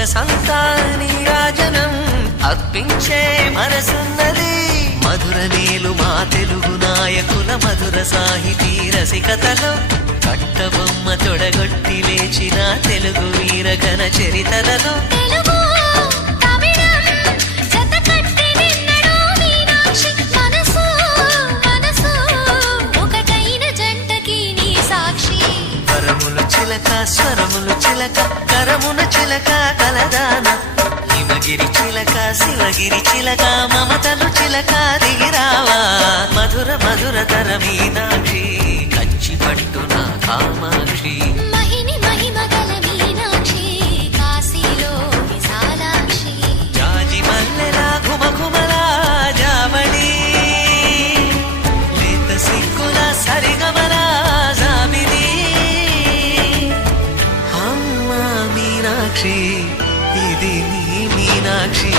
సొగసంతా నీరాజనం అర్పించే మనసున్నది. మధుర నీలు మా తెలుగు నాయకుల మధుర సాహితీ రసికతలో కట్టబొమ్మ తొడగొట్టి లేచిన తెలుగు వీరగణ చరితలలో స్వరములు చిలక కరమున చిలక కలదాన హిమగిరి చిలక శివగిరి చిలక మమతలు చిలక దిగిరావా మధుర మధుర తర మీనాక్షి కంచి పట్టున కామాక్షి మహిని మహిమగల మీనాక్షి కాశీలో విశాలాక్షి జాజి మల్లెలా ఘుమఘుమలా జావళి లేత సిగ్గుల సరిగమలా జాబిలి మీనాక్షి ఇది నీ మీనాక్షి.